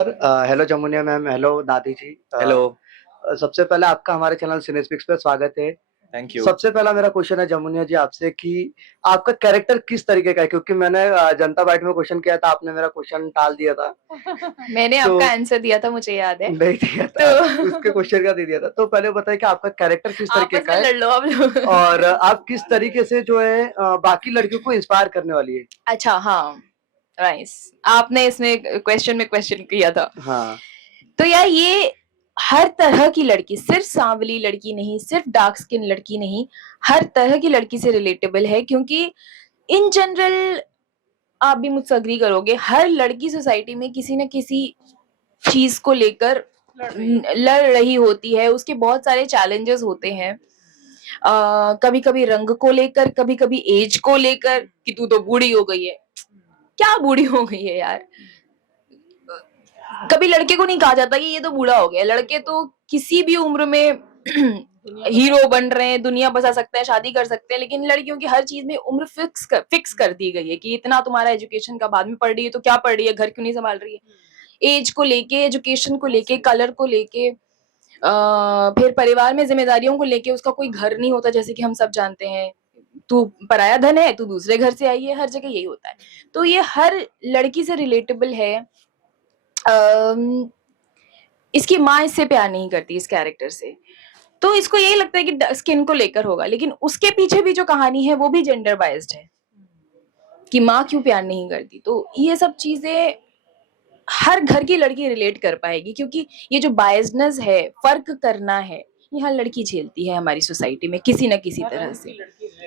Hello Jamuniya ma'am, hello दादी जी। Hello. सबसे पहले आपका हमारे चैनल सिनेस्पिक्स पे स्वागत है। Thank you. सबसे पहला मेरा क्वेश्चन है जमुनिया जी आपसे कि आपका कैरेक्टर किस तरीके का है? क्योंकि मैंने जनता पार्टी में क्वेश्चन किया था, आपने मेरा क्वेश्चन टाल दिया था। मैंने तो आपका आंसर दिया था, मुझे याद है। नहीं दिया था, उसके तो क्वेश्चन का दे दिया था। तो पहले बताइए कि आपका कैरेक्टर किस तरीके आपस का में है लड़ लो आप लोग। और आप किस तरीके से जो है बाकी लड़कियों को इंस्पायर करने वाली है? अच्छा, हाँ, नाइस। आपने इसमें क्वेश्चन में क्वेश्चन किया था। हाँ। तो यार, ये हर तरह की लड़की, सिर्फ सांवली लड़की नहीं, सिर्फ डार्क स्किन लड़की नहीं, हर तरह की लड़की से रिलेटेबल है, क्योंकि इन जनरल आप भी मुझसे अग्री करोगे, हर लड़की सोसाइटी में किसी न किसी चीज को लेकर लड़ रही होती है। उसके बहुत सारे चैलेंजेस होते हैं, कभी कभी रंग को लेकर, कभी कभी एज को लेकर कि तू तो बूढ़ी हो गई है। क्या बूढ़ी हो गई है यार? कभी लड़के को नहीं कहा जाता कि ये तो बूढ़ा हो गया। लड़के तो किसी भी उम्र में हीरो बन रहे हैं, दुनिया बसा सकते हैं, शादी कर सकते हैं, लेकिन लड़कियों की हर चीज में उम्र फिक्स कर दी गई है कि इतना तुम्हारा एजुकेशन का, बाद में पढ़ रही है तो क्या पढ़ रही है, घर क्यों नहीं संभाल रही है। एज को लेके, एजुकेशन को लेके, कलर को लेके, फिर परिवार में जिम्मेदारियों को लेके उसका कोई घर नहीं होता, जैसे कि हम सब जानते हैं। तू पराया धन है, तू दूसरे घर से आई है, हर जगह यही होता है। तो ये हर लड़की से रिलेटेबल है। इसकी माँ इससे प्यार नहीं करती, इस कैरेक्टर से, तो इसको यही लगता है कि स्किन को लेकर होगा, लेकिन उसके पीछे भी जो कहानी है वो भी जेंडर बाइज्ड है कि माँ क्यों प्यार नहीं करती। तो ये सब चीजें हर घर की लड़की रिलेट कर पाएगी, क्योंकि ये जो बायसनेस है, फर्क करना है, ये हर लड़की झेलती है हमारी सोसाइटी में किसी न किसी तरह से।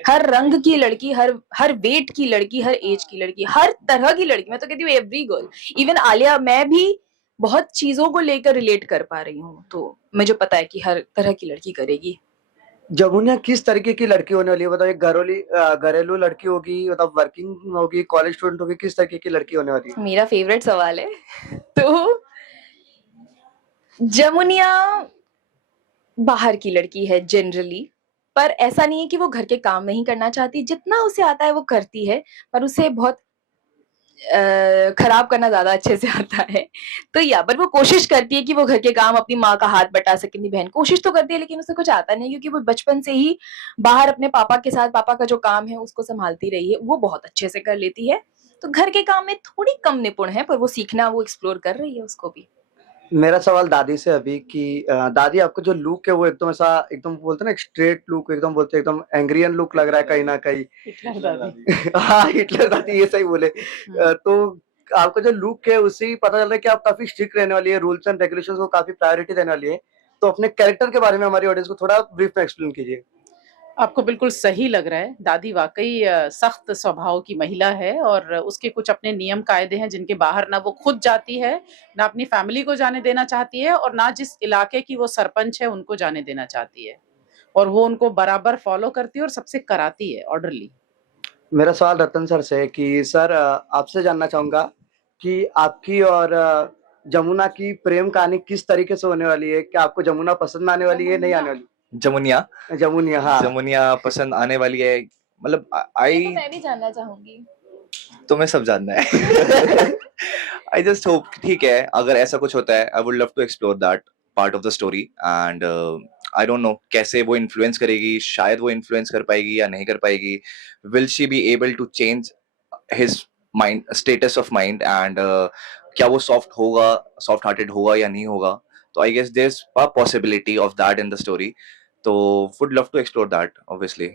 हर रंग की लड़की, हर हर वेट की लड़की, हर एज की लड़की, हर तरह की लड़की, मैं तो कहती हूँ एवरी गर्ल, इवन आलिया, मैं भी बहुत चीजों को लेकर रिलेट कर पा रही हूँ। तो मुझे पता है कि हर तरह की लड़की करेगी। जमुनिया किस तरीके की लड़की होने वाली है? बताओ, एक घरेलू लड़की होगी, मतलब वर्किंग होगी, कॉलेज स्टूडेंट होगी, किस तरीके की लड़की होने वाली है? मेरा फेवरेट सवाल है। तो जमुनिया बाहर की लड़की है जनरली, पर ऐसा नहीं है कि वो घर के काम नहीं करना चाहती, जितना उसे आता है वो करती है, पर उसे बहुत खराब करना ज्यादा अच्छे से आता है। तो या पर वो कोशिश करती है कि वो घर के काम अपनी माँ का हाथ बटा सके, अपनी बहन कोशिश तो करती है, लेकिन उसे कुछ आता नहीं, क्योंकि वो बचपन से ही बाहर अपने पापा के साथ, पापा का जो काम है उसको संभालती रही है, वो बहुत अच्छे से कर लेती है। तो घर के काम में थोड़ी कम निपुण है, पर वो सीखना, वो एक्सप्लोर कर रही है उसको भी। मेरा सवाल दादी से अभी कि दादी, आपका जो लुक है वो एकदम ऐसा, एकदम बोलते हैं ना, एक स्ट्रेट लुक, एकदम बोलते हैं एकदम एंग्रियन लुक लग रहा है कहीं ना कहीं। हिटलर दादी। हाँ, हिटलर दादी, ये सही बोले। तो आपका जो लुक है उससे ही पता चल रहा है कि आप काफी स्ट्रिक्ट रहने वाली है, रूल्स एंड रेगुलेशंस को काफी प्रायोरिटी देने वाली है। तो अपने कैरेक्टर के बारे में हमारी ऑडियंस को थोड़ा ब्रीफ में एक्सप्लेन कीजिए। आपको बिल्कुल सही लग रहा है। दादी वाक़ई सख्त स्वभाव की महिला है और उसके कुछ अपने नियम कायदे हैं जिनके बाहर ना वो खुद जाती है, ना अपनी फैमिली को जाने देना चाहती है और ना जिस इलाके की वो सरपंच है उनको जाने देना चाहती है। और वो उनको बराबर फ़ॉलो करती है और सबसे कराती है ऑर्डरली। मेरा सवाल रतन सर से है कि सर, आपसे जानना चाहूंगा कि आपकी और जमुना की प्रेम कहानी किस तरीके से होने वाली है? क्या आपको जमुना पसंद आने वाली है, नहीं आने वाली? जमुनिया जमुनिया, हाँ। जमुनिया पसंद आने वाली है। मतलब ये तो आई मैं भी जानना चाहूंगी। तुम्हें सब जानना है। आई जस्ट होप, ठीक है, अगर ऐसा कुछ होता है I would love to explore that part of the story and I don't know कैसे वो इन्फ्लुएंस करेगी, शायद वो इन्फ्लुएंस कर पाएगी या नहीं कर पाएगी। Will she be able to change his mind, status of mind and क्या वो सॉफ्ट हार्टेड होगा या नहीं होगा? तो I guess there is a possibility of that in the story, तो would love to explore that obviously.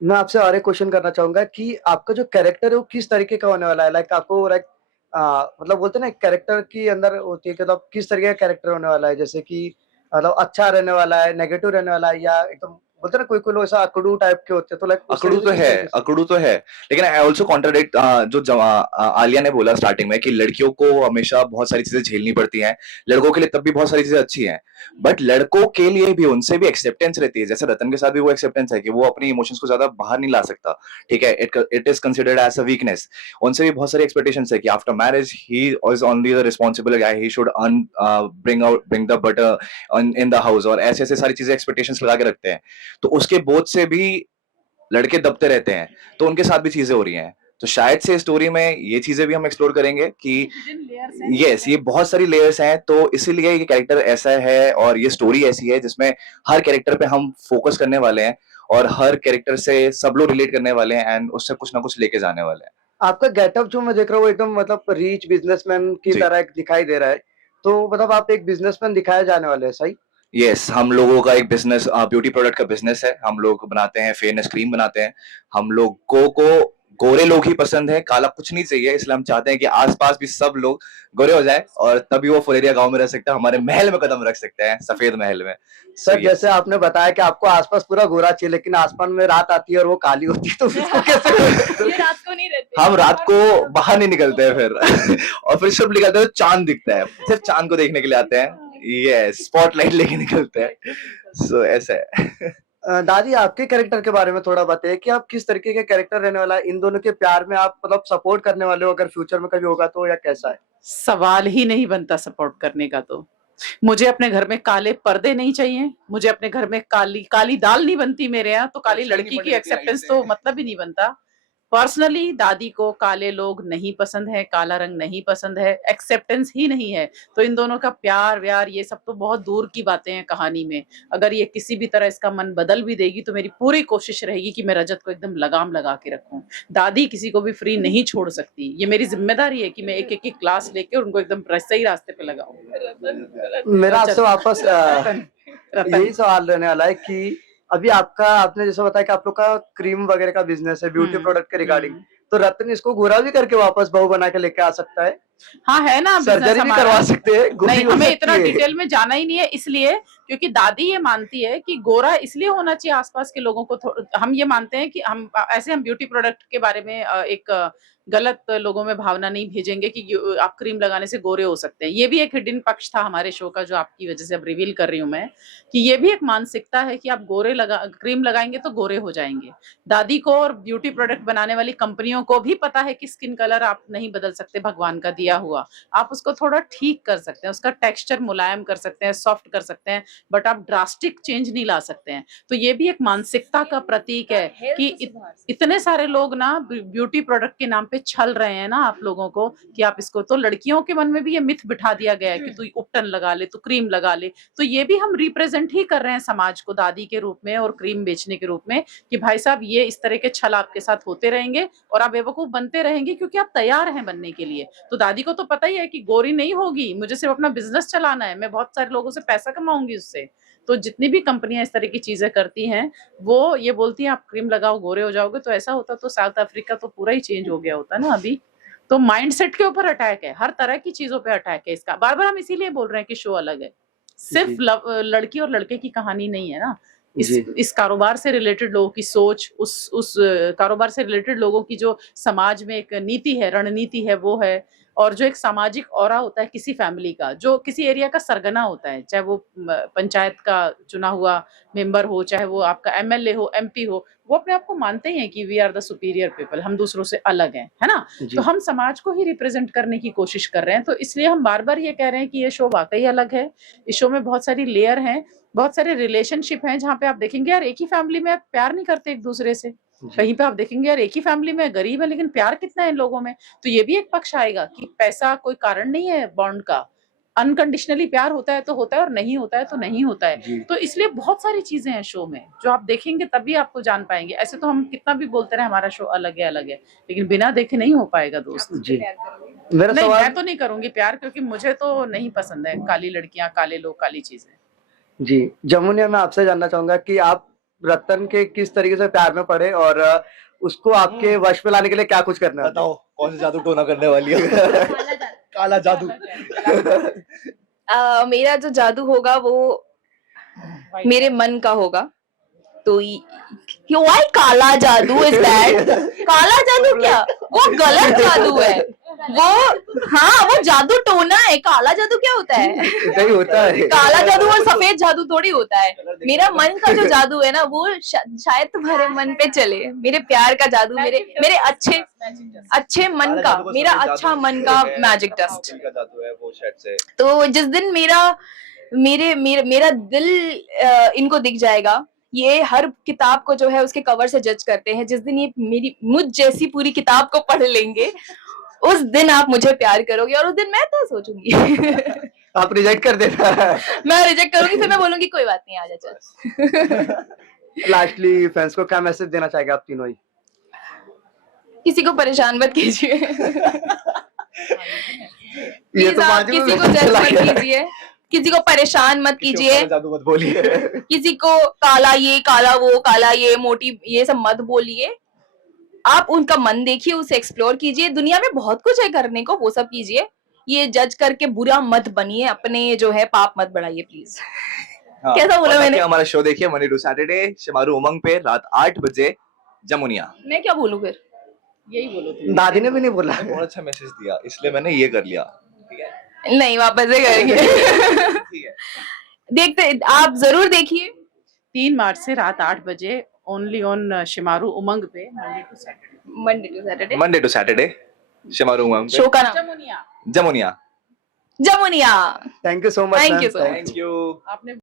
मैं आपसे और एक क्वेश्चन करना चाहूंगा कि आपका जो कैरेक्टर है वो किस तरीके का होने वाला है? लाइक आपको, लाइक, मतलब बोलते हैं ना, कैरेक्टर की अंदर होती है कि मतलब किस तरीके का कैरेक्टर होने वाला है, जैसे कि मतलब अच्छा रहने वाला है, नेगेटिव रहने वाला है, या एकदम बोलते हैं ना, कोई कोई लोग ऐसा अकड़ू टाइप के होते हैं, तो लाइक उस अकड़ू तरीके तो से किस है, तरीके से? अकड़ू तो है, लेकिन आई ऑल्सो कॉन्ट्राडिक्ट आलिया ने बोला स्टार्टिंग में कि लड़कियों को हमेशा बहुत सारी चीजें झेलनी पड़ती हैं, लड़कों के लिए तब भी बहुत सारी चीजें अच्छी हैं, बट लड़कों के लिए भी उनसे भी एक्सेप्टेंस रहती है। जैसे रतन के साथ भी वो एक्सेप्टेंस है कि वो अपनी इमोशंस को ज्यादा बाहर नहीं ला सकता, ठीक है, it is considered as a weakness. उनसे भी बहुत सारी एक्सपेक्टेशंस है कि after marriage he is only the responsible guy, he should bring the butter in the house, और ऐसे ऐसे सारी चीजें एक्सपेक्टेशंस लगा के रखते हैं। तो उसके बोझ से भी लड़के दबते रहते हैं, तो उनके साथ भी चीजें हो रही हैं। तो शायद से स्टोरी में ये चीजें भी हम एक्सप्लोर करेंगे कि यस ये बहुत सारी लेयर्स हैं, तो इसीलिए ये कैरेक्टर ऐसा है और ये स्टोरी ऐसी है जिसमें हर कैरेक्टर पे हम फोकस करने वाले हैं और हर कैरेक्टर से सब लोग रिलेट करने वाले हैं एंड उससे कुछ ना कुछ लेके जाने वाले हैं। आपका गेटअप जो मैं देख रहा हूँ एकदम मतलब रिच बिजनेसमैन की जी। तरह एक दिखाई दे रहा है। तो मतलब आप एक बिजनेसमैन दिखाए जाने वाले हैं, सही? यस हम लोगों का एक बिजनेस ब्यूटी प्रोडक्ट का बिजनेस है। हम लोग बनाते हैं फेयरनेस क्रीम बनाते हैं। हम लोगों को गोरे लोग ही पसंद है, काला कुछ नहीं चाहिए, इसलिए हम चाहते हैं कि आसपास भी सब लोग गोरे हो जाए और तभी वो फुलेरिया गांव में रह सकते हैं, हमारे महल में कदम रख सकते हैं, सफेद महल में। सर जैसे आपने बताया कि आपको आसपास पूरा गोरा चाहिए, लेकिन आसमान में रात आती है और वो काली होती है, तो उसको कैसे? ये रात को नहीं रहते। हम रात को बाहर नहीं निकलते हैं फिर और फिर जब निकलते हैं तो चांद दिखता है, सिर्फ चांद को देखने के लिए आते हैं। यस स्पॉटलाइट लेके निकलते हैं। सो ऐसा है। दादी आपके कैरेक्टर के बारे में थोड़ा बताइए कि आप किस तरीके के कैरेक्टर रहने वाला है? इन दोनों के प्यार में आप मतलब सपोर्ट करने वाले हो अगर फ्यूचर में कभी होगा तो, या कैसा है? सवाल ही नहीं बनता सपोर्ट करने का। तो मुझे अपने घर में काले पर्दे नहीं चाहिए, मुझे अपने घर में काली दाल नहीं बनती मेरे यहाँ, तो काली लड़की की एक्सेप्टेंस तो मतलब ही नहीं बनता। पर्सनली दादी को काले लोग नहीं पसंद है, काला रंग नहीं पसंद है, एक्सेप्टेंस ही नहीं है। तो इन दोनों का प्यार व्यार ये सब तो बहुत दूर की बातें हैं कहानी में। अगर ये किसी भी तरह इसका मन बदल भी देगी तो मेरी पूरी कोशिश रहेगी कि मैं रजत को एकदम लगाम लगा के रखूं। दादी किसी को भी फ्री नहीं छोड़ सकती, ये मेरी जिम्मेदारी है कि मैं एक एक क्लास लेके उनको एकदम सही रास्ते पे लगाऊं। मेरा आपसे वापस रतन यही सवाल रहने वाला है कि अभी आपने जैसे बताया कि आप लोग का क्रीम वगैरह का बिजनेस है ब्यूटी प्रोडक्ट के रिगार्डिंग, तो रतन इसको गोरा भी करके वापस बहू बना के लेके आ सकता है? हाँ है ना, सर्जरी भी करवा सकते हैं, गोरी नहीं हो हमें सकती इतना है। डिटेल में जाना ही नहीं है, इसलिए क्योंकि दादी ये मानती है कि गोरा इसलिए होना चाहिए आसपास के लोगों को। हम ये मानते हैं कि हम ब्यूटी प्रोडक्ट के बारे में एक गलत लोगों में भावना नहीं भेजेंगे कि आप क्रीम लगाने से गोरे हो सकते हैं। ये भी एक हिडन पक्ष था हमारे शो का जो आपकी वजह से अब रिवील कर रही हूँ मैं, कि ये भी एक मानसिकता है कि आप क्रीम लगाएंगे तो गोरे हो जाएंगे। दादी को और ब्यूटी प्रोडक्ट बनाने वाली कंपनियों को भी पता है कि स्किन कलर आप नहीं बदल सकते, भगवान का दिया हुआ। आप उसको थोड़ा ठीक कर सकते हैं, उसका टेक्सचर मुलायम कर सकते हैं, सॉफ्ट कर सकते हैं, बट आप ड्रास्टिक चेंज नहीं ला सकते हैं। तो ये भी एक मानसिकता का प्रतीक है कि इतने सारे लोग ना ब्यूटी प्रोडक्ट के नाम पे छल रहे हैं ना आप लोगों को कि आप इसको, तो लड़कियों के मन में भी ये मिथ बिठा दिया गया है कि तू उपटन लगा ले, तू क्रीम लगा ले। तो ये भी हम रिप्रेजेंट ही कर रहे हैं समाज को दादी के रूप में और क्रीम बेचने के रूप में कि भाई साहब ये इस तरह के छल आपके साथ होते रहेंगे और आप बेवकूफ बनते रहेंगे क्योंकि आप तैयार हैं बनने के लिए। तो दादी को तो पता ही है कि गोरी नहीं होगी, मुझे सिर्फ अपना बिजनेस चलाना है, मैं बहुत सारे लोगों से पैसा कमाऊंगी उससे। तो जितनी भी कंपनियां इस तरह की चीजें करती हैं वो ये बोलती हैं आप क्रीम लगाओ गोरे हो जाओगे, तो ऐसा होता तो साउथ अफ्रीका तो पूरा ही चेंज हो गया होता ना अभी। तो माइंडसेट के ऊपर अटैक है, हर तरह की चीजों पे अटैक है इसका। बार बार हम इसीलिए बोल रहे हैं कि शो अलग है, सिर्फ लड़की और लड़के की कहानी नहीं है ना। इस कारोबार से रिलेटेड लोगों की सोच, उस कारोबार से रिलेटेड लोगों की जो समाज में एक नीति है, रणनीति है, वो है। और जो एक सामाजिक ऑरा होता है किसी फैमिली का, जो किसी एरिया का सरगना होता है, चाहे वो पंचायत का चुना हुआ मेंबर हो, चाहे वो आपका एमएलए हो, एमपी हो, वो अपने आप को मानते हैं कि we are the superior people, हम दूसरों से अलग हैं, है ना। तो हम समाज को ही रिप्रेजेंट करने की कोशिश कर रहे हैं। तो इसलिए हम बार बार ये कह रहे हैं कि ये शो वाकई अलग है। इस शो में बहुत सारी लेयर हैं, बहुत सारे रिलेशनशिप हैं, जहाँ पे आप देखेंगे यार एक ही फैमिली में प्यार नहीं करते एक दूसरे से। कहीं पे आप देखेंगे यार एक ही फैमिली में गरीब है लेकिन प्यार कितना है इन लोगों में। तो ये भी एक पक्ष आएगा कि पैसा कोई कारण नहीं है बॉन्ड का, अनकंडीशनली प्यार होता है तो होता है और नहीं होता है तो नहीं होता है। तो इसलिए बहुत सारी चीजें हैं शो में जो आप देखेंगे तभी आपको जान पाएंगे। ऐसे तो हम कितना भी बोलते रहे हमारा शो अलग है, लेकिन बिना देखे नहीं हो पाएगा दोस्त। जी मेरा नहीं, सवाल, मैं तो नहीं करूंगी प्यार, क्योंकि मुझे तो नहीं पसंद है काली लड़कियां, काले लोग, काली चीजें। जी जमुनिया मैं आपसे जानना चाहूंगा कि आप रतन के किस तरीके से प्यार में पड़े और उसको आपके वश में लाने के लिए क्या कुछ करना है? बताओ कौन सा जादू टोना करने वाली है? काला जादू। मेरा जो जादू होगा वो मेरे मन का होगा। तो व्हाई काला जादू इज दैट? काला जादू क्या, वो गलत जादू है वो। हाँ वो जादू टोना है, काला जादू क्या होता है? नहीं होता है। काला जादू और सफेद जादू थोड़ी होता है। मेरा मन का जो जादू है ना वो शायद तुम्हारे मन पे चले। मेरे प्यार का जादू, मेरे अच्छे मन का, मेरा अच्छा मन का मैजिक डस्ट। तो जिस दिन मेरा दिल इनको दिख जाएगा ये हर किताब को जो है उसके कवर से जज करते हैं। जिस दिन ये मुझ जैसी पूरी किताब को पढ़ लेंगे उस दिन आप मुझे प्यार करोगे, और उस दिन मैं तो सोचूंगी आप रिजेक्ट कर देना। मैं रिजेक्ट करूंगी, फिर मैं बोलूंगी कोई बात नहीं, आजा चल। लास्टली फैंस को क्या मैसेज देना चाहेंगे आप तीनों ही? किसी को परेशान मत कीजिए। ये प्लीज तो आप बाजू में किसी को जज चला मत गया। कीजिए, किसी को परेशान मत कीजिए, जादू मत बोलिए। किसी को काला ये काला वो काला ये मोटी ये सब मत बोलिए। आप उनका मन देखिए, उसे एक्सप्लोर कीजिए। दुनिया में बहुत कुछ है करने को, वो सब कीजिए। ये जज करके बुरा मत बनिए, अपने जो है पाप मत बढ़ाइए प्लीज। हाँ, कैसा बोला और मैंने? बाकी हमारा शो देखिए Monday to Saturday Shemaroo Umang पे रात 8 बजे जमुनिया। मैं क्या बोलूं फिर? यही बोलो तुम। दादी ने भी नहीं बोला। बहुत अच्छा मैसेज दिया इसलिए मैंने ये कर लिया। ठीक है नहीं, वापस से करेंगे। ठीक है। देखते, आप जरूर देखिए। 3 मार्च से रात 8 बजे ओनली ऑन शिमारू उमंग पे Monday to Saturday. Monday to Saturday Shemaroo Umang पे शो का नाम Jamuniya. Jamuniya. Jamuniya. Thank you so much. Thank you so much. Thank you. आपने